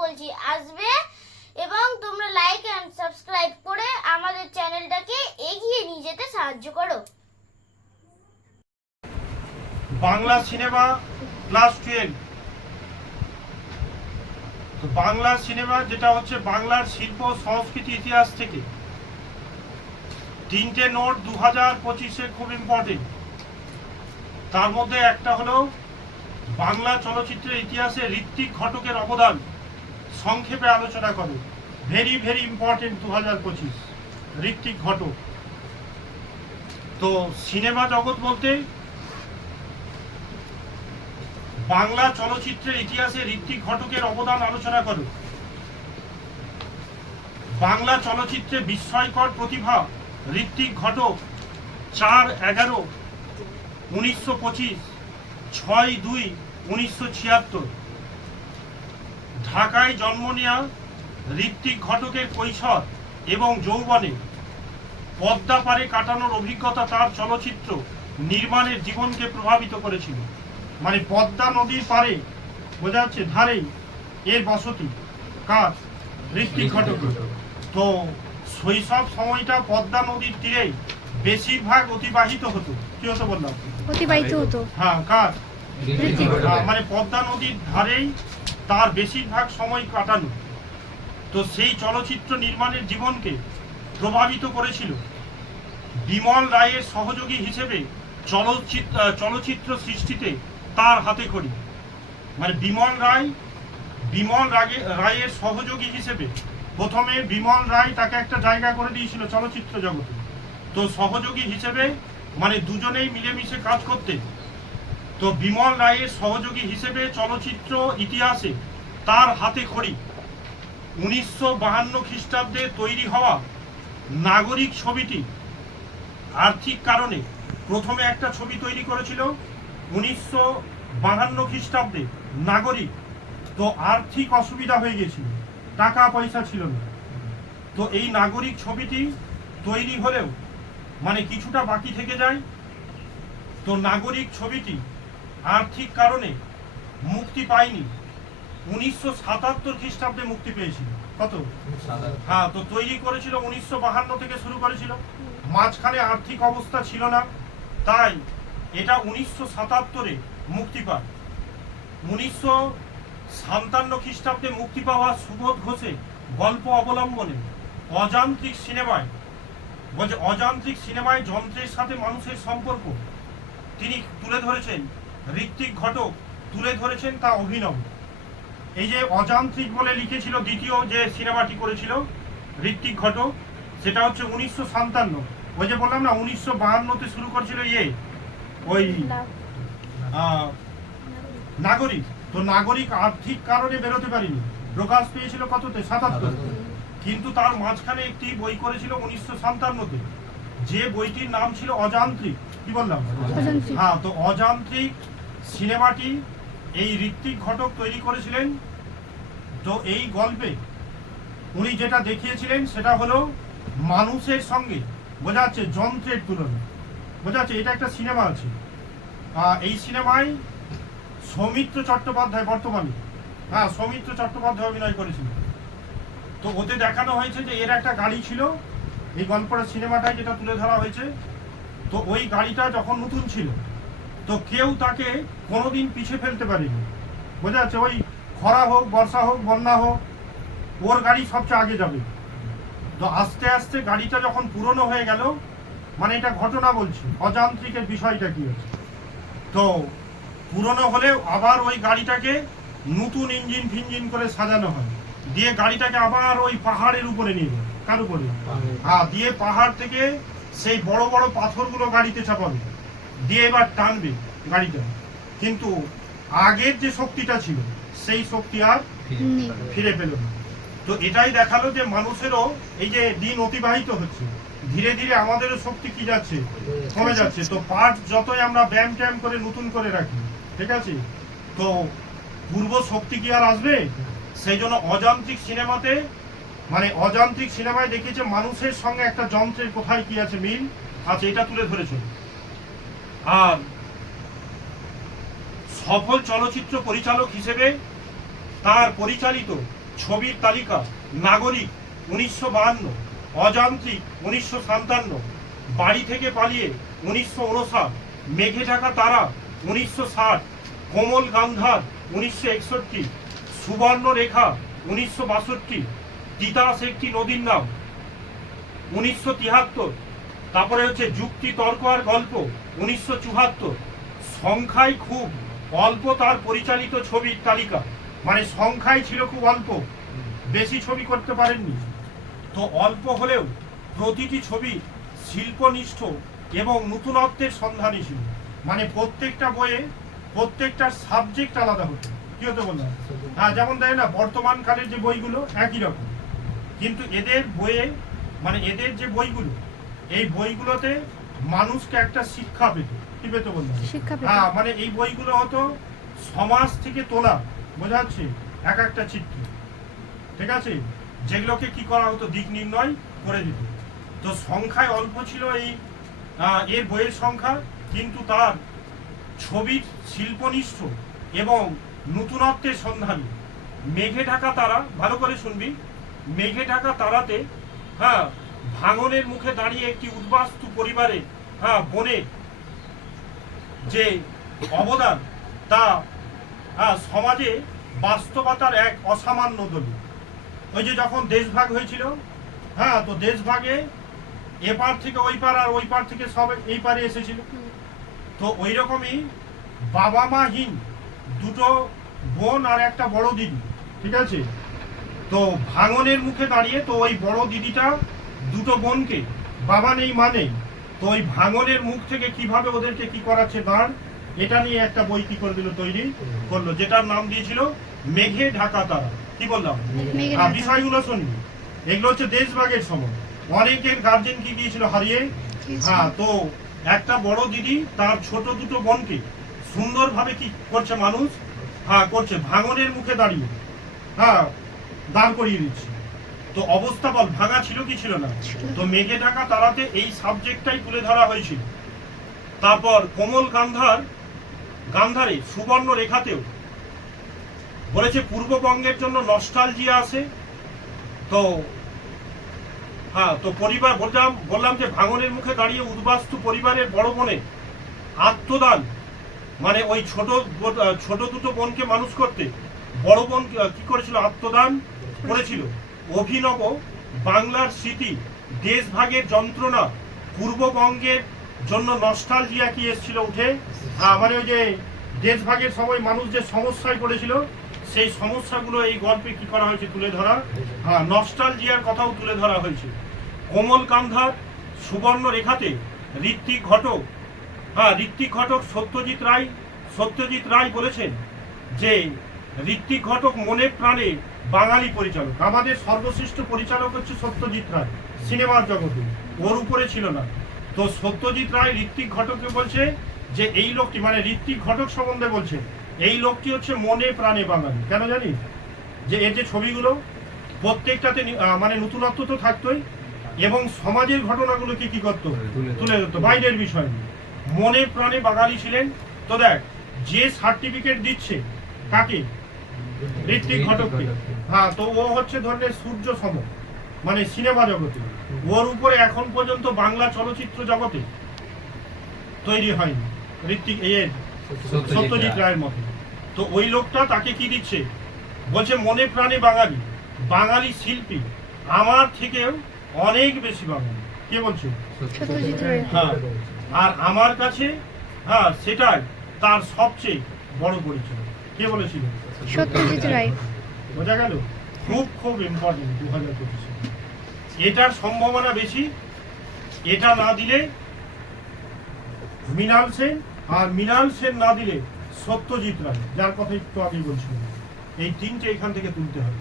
বলছি আসবে, এবং তোমরা লাইক এন্ড সাবস্ক্রাইব করে আমাদের চ্যানেলটাকে এগিয়ে নিয়ে যেতে সাহায্য করো। Bangla cinema class 12। তো বাংলা সিনেমা যেটা হচ্ছে বাংলার শিল্প সংস্কৃতি ইতিহাস থেকে 3টে নোট 2025-এ খুব ইম্পর্টেন্ট। তার মধ্যে একটা হলো বাংলা চলচ্চিত্রের ইতিহাসে ঋত্বিক ঘটকের অবদান সংক্ষেপে আলোচনা করো। Very very important 2025 Ritwik Ghatak. তো সিনেমা জগৎ বলতে বাংলা চলচ্চিত্রের ইতিহাসে ঋত্বিক ঘটকের অবদান আলোচনা করো। বাংলা চলচ্চিত্রে বিস্ময়কর প্রতিভা ঋত্বিক ঘটক 4/11/1925, 6/2/1976 ঢাকায় জন্ম নেওয়া ঋত্বিক ঘটকের কৈশোর এবং যৌবনে পদ্মা পারে কাটানোর অভিজ্ঞতা তার চলচ্চিত্র নির্মাণের জীবনকে প্রভাবিত করেছিল। মানে পদ্মা নদীর পারে, বোঝা যাচ্ছে, ধারেই এর বসতি কার? ঋত্বিক ঘটক। তো শৈশব সময়টা পদ্মা নদীর তীরেই বেশিরভাগ অতিবাহিত হতো। কি হতো বললাম? অতিবাহিত হতো। হ্যাঁ, কার? মানে পদ্মা নদীর ধারেই তার বেশিরভাগ সময় কাটানো। তো সেই চলচ্চিত্র নির্মাণের জীবনকে প্রভাবিত করেছিল। বিমল রায়ের সহযোগী হিসেবে চলচ্চিত্র সৃষ্টিতে তার হাতে খড়ি। মানে বিমল রায়ের সহযোগী হিসেবে প্রথমে বিমল রায় তাকে একটা জায়গা করে দিয়েছিল চলচ্চিত্র জগতে। তো সহযোগী হিসেবে মানে দুজনেই মিলেমিশে কাজ করতে। তো বিমল রায়ের সহযোগী হিসেবে চলচ্চিত্র ইতিহাসে তার হাতে খড়ি 1952 খ্রিস্টাব্দে তৈরি হওয়া নাগরিক ছবিটি আর্থিক কারণে প্রথমে একটা ছবি তৈরি করেছিল 1952 খ্রিস্টাব্দে নাগরিক। তো আর্থিক অসুবিধা হয়ে গেছিল, টাকা পয়সা ছিল না। তো এই নাগরিক ছবিটি তৈরি হলেও মানে কিছুটা বাকি থেকে যায়। তো নাগরিক ছবিটি আর্থিক কারণে মুক্তি পায়নি। 1977 খ্রিস্টাব্দে মুক্তি পেয়েছিল। কত? হ্যাঁ, তো তৈরি করেছিল 1952 থেকে শুরু করেছিল। মাঝখানে আর্থিক অবস্থা ছিল না, তাই এটা 1977-এ মুক্তি পায়। 1957 খ্রিস্টাব্দে মুক্তি পাওয়া সুবোধ ঘোষের গল্প অবলম্বনে অযান্ত্রিক সিনেমায় যন্ত্রের সাথে মানুষের সম্পর্ক তিনি তুলে ধরেছেন। ঋত্বিক ঘটক তুলে ধরেছেন তা অভিনব। এই যে অযান্ত্রিক বলে লিখেছিল দ্বিতীয় যে সিনেমাটি করেছিল ঋত্বিক ঘটক, সেটা হচ্ছে 1957। ওই যে বললাম না 1952-তে শুরু করেছিল ওই নাগরিক। তো নাগরিক আর্থিক কারণে বেরোতে পারিনি, প্রকাশ পেয়েছিল কততে? 77। কিন্তু তার মাঝখানে একটি বই করেছিল 1957-তে, যে বইটির নাম ছিল অযান্ত্রিক। কি বললাম? হ্যাঁ, তো অযান্ত্রিক সিনেমাটি এই ঋত্বিক ঘটক তৈরি করেছিলেন। তো এই গল্পে উনি যেটা দেখিয়েছিলেন সেটা হলো মানুষের সঙ্গে, বোঝা যাচ্ছে, যন্ত্রের তুলনা। বোঝা যাচ্ছে, এটা একটা সিনেমা আছে। এই সিনেমায় সৌমিত্র চট্টোপাধ্যায় বর্তমানে, হ্যাঁ, সৌমিত্র চট্টোপাধ্যায় অভিনয় করেছিলেন। তো ওতে দেখানো হয়েছে যে এর একটা গাড়ি ছিল, এই গল্পটা সিনেমাটায় যেটা তুলে ধরা হয়েছে। তো ওই গাড়িটা যখন নতুন ছিল, তো কেউ তাকে কোনোদিন পিছিয়ে ফেলতে পারেনি। বোঝা যাচ্ছে, ওই খরা হোক, বর্ষা হোক, বন্যা হোক, ওর গাড়ি সবচেয়ে আগে যাবে। তো আস্তে আস্তে গাড়িটা যখন পুরনো হয়ে গেল, মানে এটা ঘটনা বলছি, অযান্ত্রিকের বিষয়টা কি হচ্ছে। তো পুরনো হলেও আবার ওই গাড়িটাকে নতুন ইঞ্জিন ফিঞ্জিন করে সাজানো হয়, দিয়ে গাড়িটাকে আবার ওই পাহাড়ের উপরে নিয়ে যায়। কার উপরে? হ্যাঁ, দিয়ে পাহাড় থেকে সেই বড় বড় পাথরগুলো গাড়িতে চাপাবে, দিয়ে এবার টানবে গাড়িটা। কিন্তু আগের যে শক্তিটা ছিল সেই শক্তি আর ফিরে পেল না। তো এটাই দেখালো যে মানুষেরও এই যে দিন অতিবাহিত হচ্ছে, ধীরে ধীরে আমাদেরও শক্তি কি যাচ্ছে? কমে যাচ্ছে। তো পার্ট যতই আমরা ব্যায়াম ট্যাম করে নতুন করে রাখি, ঠিক আছে, তো পূর্ব শক্তি কি আর আসবে? সেই জন্য অযান্ত্রিক সিনেমায় দেখিয়েছে মানুষের সঙ্গে একটা যন্ত্রের কোথায় কি আছে মিল আছে, এটা তুলে ধরেছে। আর সফল চলচ্চিত্র পরিচালক হিসেবে তার পরিচালিত ছবির তালিকা নাগরিক 1952, অযান্ত্রিক 1957, বাড়ি থেকে পালিয়ে 1959, মেঘে ঢাকা তারা 1960, কোমল গান্ধার 1961, সুবর্ণ রেখা 1962, তিতাস একটি নদীর নাম 1973, তারপরে হচ্ছে যুক্তি তর্ক আর গল্প 1974, সংখ্যায় খুব অল্প তার পরিচালিত ছবির তালিকা, মানে সংখ্যায় ছিল খুব অল্প, বেশি ছবি করতে পারেননি। তো অল্প হলেও প্রতিটি ছবি শিল্পনিষ্ঠ এবং নতুনত্বের সন্ধানী ছিল, মানে প্রত্যেকটা বইয়ে প্রত্যেকটা সাবজেক্ট আলাদা হতো। কি হতো বললাম? হ্যাঁ, যেমন দেয় না বর্তমান কালের যে বইগুলো একই রকম, কিন্তু এদের বইয়ে মানে এদের যে বইগুলো, এই বইগুলোতে মানুষকে একটা শিক্ষা পেত। কি পেত বললাম? হ্যাঁ, মানে এই বইগুলো হতো সমাজ থেকে তোলা, বোঝা যাচ্ছে, এক একটা চিত্র, ঠিক আছে, যেগুলোকে কি করা হতো দিক নির্ণয় করে দিত। তো সংখ্যায় অল্প ছিল এর বইয়ের সংখ্যা, কিন্তু তার ছবির শিল্পনিষ্ঠ এবং নতুনত্বের সন্ধানী। মেঘে ঢাকা তারা, ভালো করে শুনবি, মেঘে ঢাকা তারাতে হ্যাঁ ভাঙনের মুখে দাঁড়িয়ে একটি উদ্বাস্তু পরিবারে হ্যাঁ বনের যে অবদান তা সমাজে বাস্তবতার এক অসামান্য দলিল। ওই যে যখন দেশভাগ হয়েছিল, হ্যাঁ, তো দেশভাগে এপার থেকে ওই পার আর ওই পার থেকে সব এই পারে এসেছিল। তো ওই রকমই বাবা মাহীন দুটো বোন আর একটা বড় দিদি, ঠিক আছে, তো ভাঙনের মুখে দাঁড়িয়ে, তো ওই বড় দিদিটা দুটো বোনকে, বাবা নেই মা নেই, তো ওই ভাঙনের মুখ থেকে কিভাবে ওদেরকে কি করাচ্ছে দাঁড়, এটা নিয়ে একটা বই কি করে দিল, তৈরি করলো, যেটার নাম দিয়েছিল মেঘে ঢাকা তারা। কি বললাম? বিষয়গুলো শুনবি, এগুলো হচ্ছে দেশভাগের সময় অনেকের গার্জেন কি গিয়েছিল হারিয়ে। হ্যাঁ, তো একটা বড় দিদি তার ছোট দুটো বোনকে সুন্দরভাবে কি করছে মানুষ, হ্যাঁ করছে, ভাঙনের মুখে দাঁড়িয়ে হ্যাঁ দাঁড় করিয়ে দিচ্ছে। তো অবস্থা বল, ভাঙা ছিল কি ছিল না? তো মেঘে ঢাকা তারাতে এই সাবজেক্টটাই তুলে ধরা হয়েছিল। তারপর কোমল গান্ধারে সুবর্ণ রেখাতেও বলেছে পূর্ববঙ্গের জন্য নস্টালজিয়া আছে। তো হ্যাঁ, তো পরিবার বললাম যে ভাঙনের মুখে দাঁড়িয়ে উদ্বাস্তু পরিবারের বড় বোনের আত্মদান, মানে ওই ছোট দুটো বোনকে মানুষ করতে বড় বোন কি করেছিল, আত্মদান করেছিল। অভিনব বাংলার স্মৃতি, দেশভাগের যন্ত্রণা, পূর্ববঙ্গের জন্য নস্টালজিয়া কি এসেছিল উঠে, মানে ওই যে দেশভাগের সময় মানুষ যে সমস্যায় পড়েছিল, সেই সমস্যাগুলো এই গল্পে কি করা হয়েছে, তুলে ধরা। হ্যাঁ, নস্টালজিয়ার কথাও তুলে ধরা হয়েছে। কোমল কান্ধার সুবর্ণ রেখাতে ঋত্বিক ঘটক সত্যজিৎ রায় বলেছেন যে ঋত্বিক ঘটক মনে প্রাণে বাঙালি পরিচালক, আমাদের সর্বশ্রেষ্ঠ পরিচালক হচ্ছে সত্যজিৎ রায় সিনেমার জগতে, ওর উপরে ছিল না। তো সত্যজিৎ রায় ঋত্বিক ঘটককে বলছে যে এই লোকটি, মানে ঋত্বিক ঘটক সম্বন্ধে বলছে এই লোকটি হচ্ছে মনে প্রাণে বাঙালি। কেন জানিস? যে এর যে ছবিগুলো প্রত্যেকটাতে মানে নতুনত্ব তো থাকতোই, এবং সমাজের ঘটনাগুলোকে কি করতো, তুলে ধরতো, বাইরের বিষয় নিয়ে। মনে প্রাণে বাঙালি ছিলেন। তো দেখ, যে সার্টিফিকেট দিচ্ছে কাকে, ঋত্বিক ঘটককে, হ্যাঁ, তো ও হচ্ছে ধরনের সূর্য সম, মানে সিনেমা জগতে, ওর উপরে এখন পর্যন্ত বাংলা চলচ্চিত্র জগতে তৈরি হয়নি সত্যজিৎ রায়ের মতো। তো ওই লোকটা তাকে কি দিচ্ছে, বলছে মনে প্রাণে বাঙালি শিল্পী আমার থেকেও অনেক বেশি বাঙালি। কে বলছে? হ্যাঁ, আর আমার কাছে হ্যাঁ সেটাই তার সবচেয়ে বড় পরিচয়। কে বলেছিল? সত্যজিৎ রায়। বোঝা গেল? খুব ইম্পর্টেন্ট 2025। এটার সম্ভাবনা বেশি, এটা না দিলে মৃণাল সেন, আর মৃণাল সেন না দিলে সত্যজিৎ রায়, যার কথা একটু আগে বলছিলাম। এই তিনটে এখান থেকে তুলতে হবে।